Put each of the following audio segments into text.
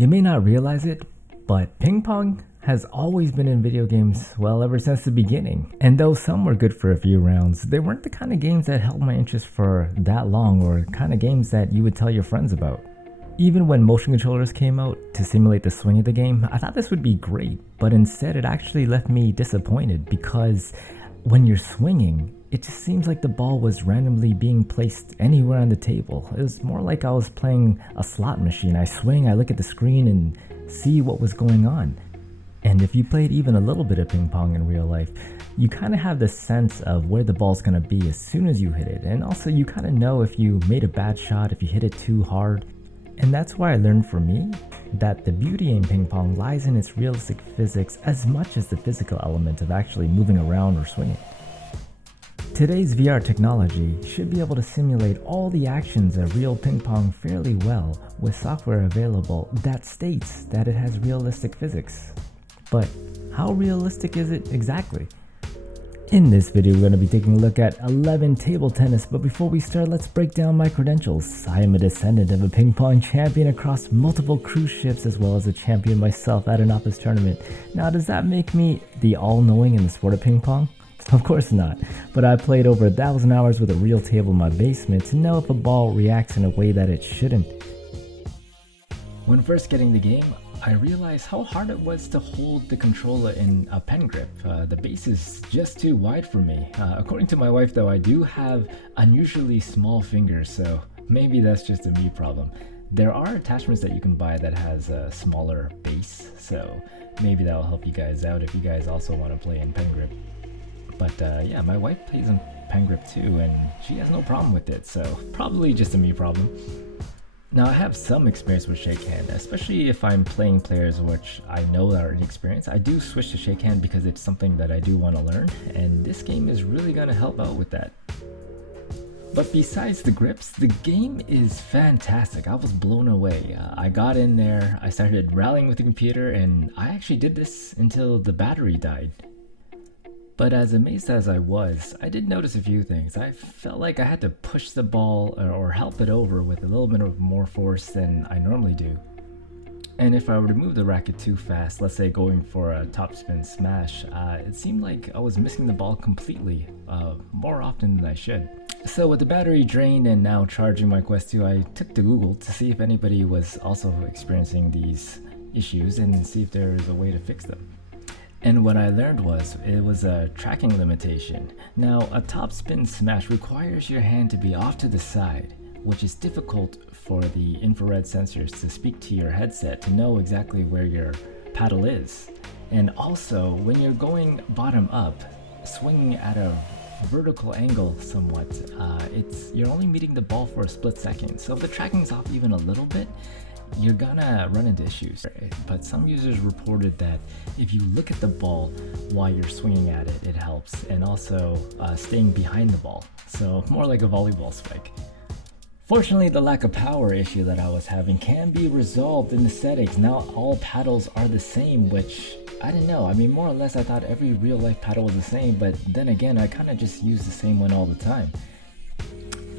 You may not realize it, but ping pong has always been in video games, well, ever since the beginning. And though some were good for a few rounds, they weren't the kind of games that held my interest for that long or kind of games that you would tell your friends about. Even when motion controllers came out to simulate the swing of the game, I thought this would be great, but instead it actually left me disappointed because when you're swinging, it just seems like the ball was randomly being placed anywhere on the table. It was more like I was playing a slot machine. I swing, I look at the screen and see what was going on. And if you played even a little bit of ping pong in real life, you kind of have the sense of where the ball's going to be as soon as you hit it. And also you kind of know if you made a bad shot, if you hit it too hard. And that's why I learned for me that the beauty in ping pong lies in its realistic physics as much as the physical element of actually moving around or swinging. Today's VR technology should be able to simulate all the actions of real ping pong fairly well with software available that states that it has realistic physics. But how realistic is it exactly? In this video, we're going to be taking a look at 11 table tennis, but before we start, let's break down my credentials. I am a descendant of a ping pong champion across multiple cruise ships, as well as a champion myself at an office tournament. Now, does that make me the all-knowing in the sport of ping pong? Of course not, but I played over 1,000 hours with a real table in my basement to know if a ball reacts in a way that it shouldn't. When first getting the game, I realized how hard it was to hold the controller in a pen grip. The base is just too wide for me. According to my wife though, I do have unusually small fingers, so maybe that's just a me problem. There are attachments that you can buy that has a smaller base, so maybe that'll help you guys out if you guys also want to play in pen grip. But yeah, my wife plays in pen grip too, and she has no problem with it, so probably just a me problem. Now, I have some experience with shake hand, especially if I'm playing players which I know are inexperienced. I do switch to shake hand because it's something that I do want to learn, and this game is really going to help out with that. But besides the grips, the game is fantastic. I was blown away. I got in there, I started rallying with the computer, and I actually did this until the battery died. But as amazed as I was, I did notice a few things. I felt like I had to push the ball or help it over with a little bit of more force than I normally do. And if I were to move the racket too fast, let's say going for a topspin smash, it seemed like I was missing the ball completely, more often than I should. So with the battery drained and now charging my Quest 2, I took to Google to see if anybody was also experiencing these issues and see if there is a way to fix them. And what I learned was, it was a tracking limitation. Now, a topspin smash requires your hand to be off to the side, which is difficult for the infrared sensors to speak to your headset to know exactly where your paddle is. And also, when you're going bottom up, swinging at a vertical angle somewhat, you're only meeting the ball for a split second. So if the tracking's off even a little bit, you're gonna run into issues. But some users reported that if you look at the ball while you're swinging at it, it helps, and also staying behind the ball, so more like a volleyball spike. Fortunately, the lack of power issue that I was having can be resolved in the settings. Now all paddles are the same, which I didn't know. I mean, more or less I thought every real life paddle was the same, but then again, I kind of just use the same one all the time.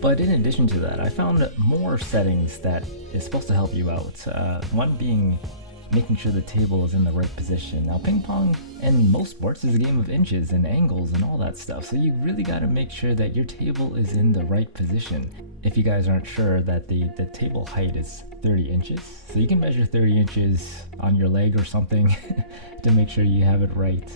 But in addition to that, I found more settings that is supposed to help you out. One being making sure the table is in the right position. Now, ping pong and most sports is a game of inches and angles and all that stuff, so you really got to make sure that your table is in the right position. If you guys aren't sure, that the table height is 30 inches, so you can measure 30 inches on your leg or something to make sure you have it right.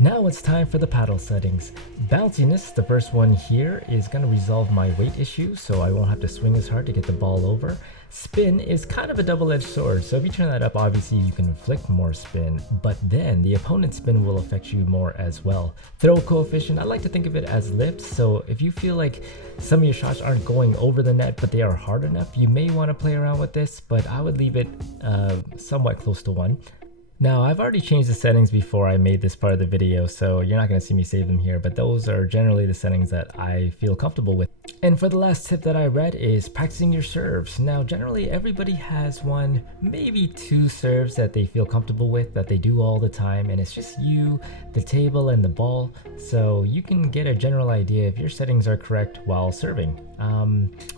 Now it's time for the paddle settings. Bounciness, the first one here, is going to resolve my weight issue, so I won't have to swing as hard to get the ball over. Spin is kind of a double-edged sword, so if you turn that up, obviously you can inflict more spin, but then the opponent's spin will affect you more as well. Throw coefficient, I like to think of it as lift, so if you feel like some of your shots aren't going over the net, but they are hard enough, you may want to play around with this, but I would leave it somewhat close to 1. Now, I've already changed the settings before I made this part of the video, so you're not going to see me save them here, but those are generally the settings that I feel comfortable with. And for the last tip that I read is practicing your serves. Now, generally everybody has one, maybe two serves that they feel comfortable with, that they do all the time, and it's just you, the table, and the ball, so you can get a general idea if your settings are correct while serving.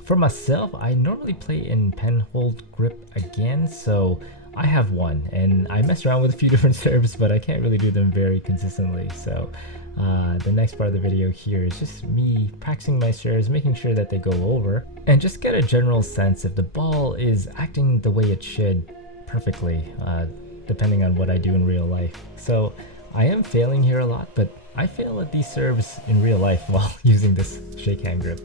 For myself, I normally play in pen hold grip again, so I have one, and I mess around with a few different serves, but I can't really do them very consistently. So the next part of the video here is just me practicing my serves, making sure that they go over, and just get a general sense if the ball is acting the way it should perfectly, depending on what I do in real life. So I am failing here a lot, but I fail at these serves in real life while using this shake hand grip.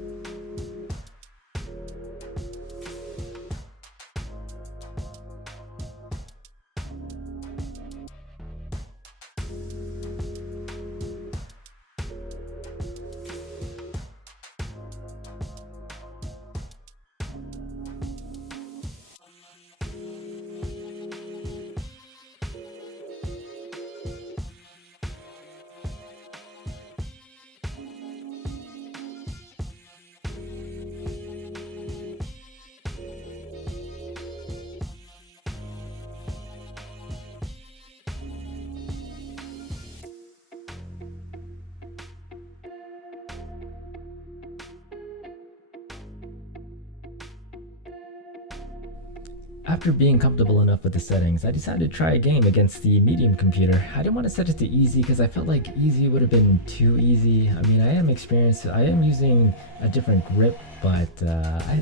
After being comfortable enough with the settings, I decided to try a game against the medium computer. I didn't want to set it to easy because I felt like easy would have been too easy. I mean, I am experienced, I am using a different grip, but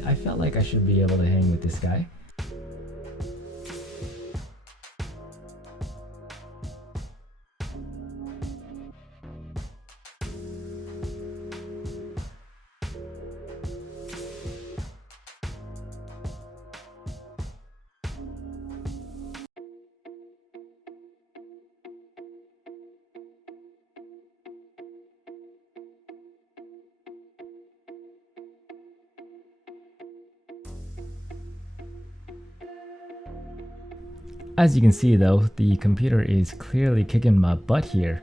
I felt like I should be able to hang with this guy. As you can see though, the computer is clearly kicking my butt here.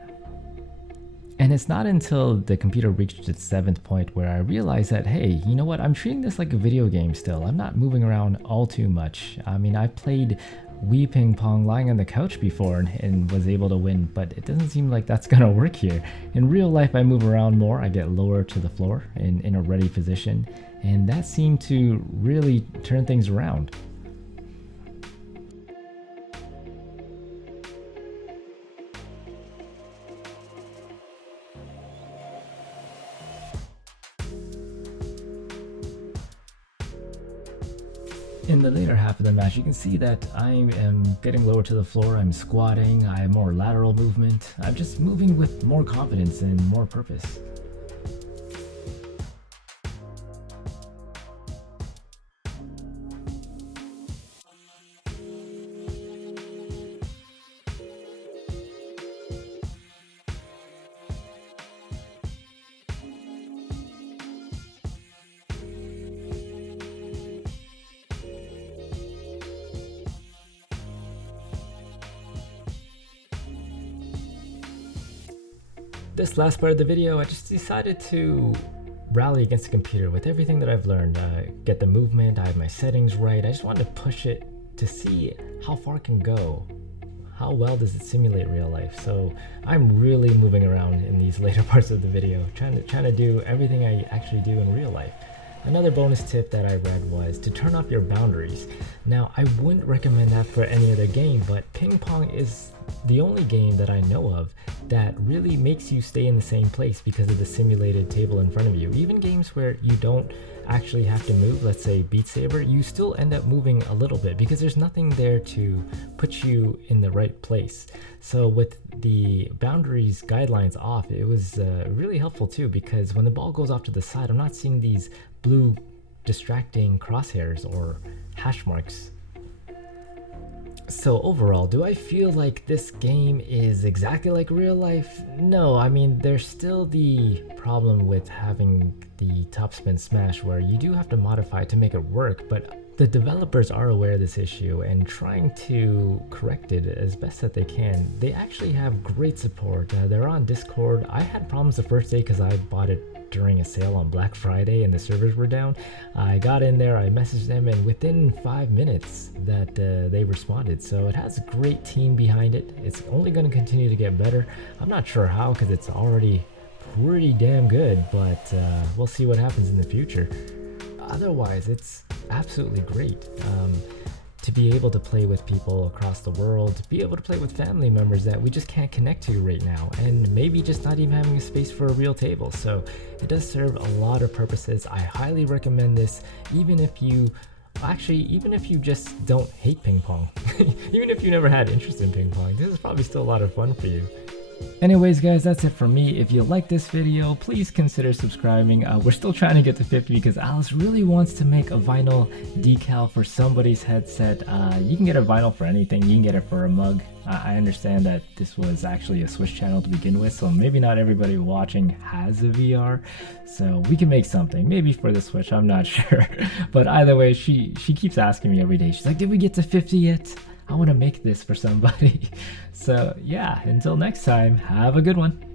And it's not until the computer reached its 7th point where I realized that, hey, you know what, I'm treating this like a video game still. I'm not moving around all too much. I mean, I played Wii Ping Pong lying on the couch before and was able to win, but it doesn't seem like that's gonna work here. In real life, I move around more, I get lower to the floor in a ready position, and that seemed to really turn things around. In the later half of the match, you can see that I am getting lower to the floor, I'm squatting, I have more lateral movement, I'm just moving with more confidence and more purpose. This last part of the video, I just decided to rally against the computer with everything that I've learned. Get the movement, I have my settings right. I just wanted to push it to see how far it can go. How well does it simulate real life? So I'm really moving around in these later parts of the video, trying to do everything I actually do in real life. Another bonus tip that I read was to turn off your boundaries. Now, I wouldn't recommend that for any other game, but Ping Pong is the only game that I know of that really makes you stay in the same place because of the simulated table in front of you. Even games where you don't actually have to move, let's say Beat Saber, you still end up moving a little bit because there's nothing there to put you in the right place. So with the boundaries guidelines off, it was really helpful too, because when the ball goes off to the side, I'm not seeing these blue distracting crosshairs or hash marks. So overall, do I feel like this game is exactly like real life? No, I mean, there's still the problem with having the topspin smash where you do have to modify to make it work, but The developers are aware of this issue and trying to correct it as best that they can. They actually have great support. They're on Discord. I had problems the first day because I bought it during a sale on Black Friday and the servers were down. I got in there, I messaged them, and within 5 minutes that they responded. So it has a great team behind it. It's only going to continue to get better. I'm not sure how because it's already pretty damn good, but we'll see what happens in the future. Otherwise, it's absolutely great to be able to play with people across the world, to be able to play with family members that we just can't connect to right now, and maybe just not even having a space for a real table. So it does serve a lot of purposes. I highly recommend this, even if you just don't hate ping pong. Even if you never had interest in ping pong, this is probably still a lot of fun for you. Anyways guys, that's it for me. If you like this video, please consider subscribing. We're still trying to get to 50 because Alice really wants to make a vinyl decal for somebody's headset. You can get a vinyl for anything. You can get it for a mug. I understand that this was actually a Switch channel to begin with, so maybe not everybody watching has a VR. So we can make something, maybe for the Switch, I'm not sure. But either way, she keeps asking me every day. She's like, did we get to 50 yet? I want to make this for somebody. So yeah, until next time, have a good one.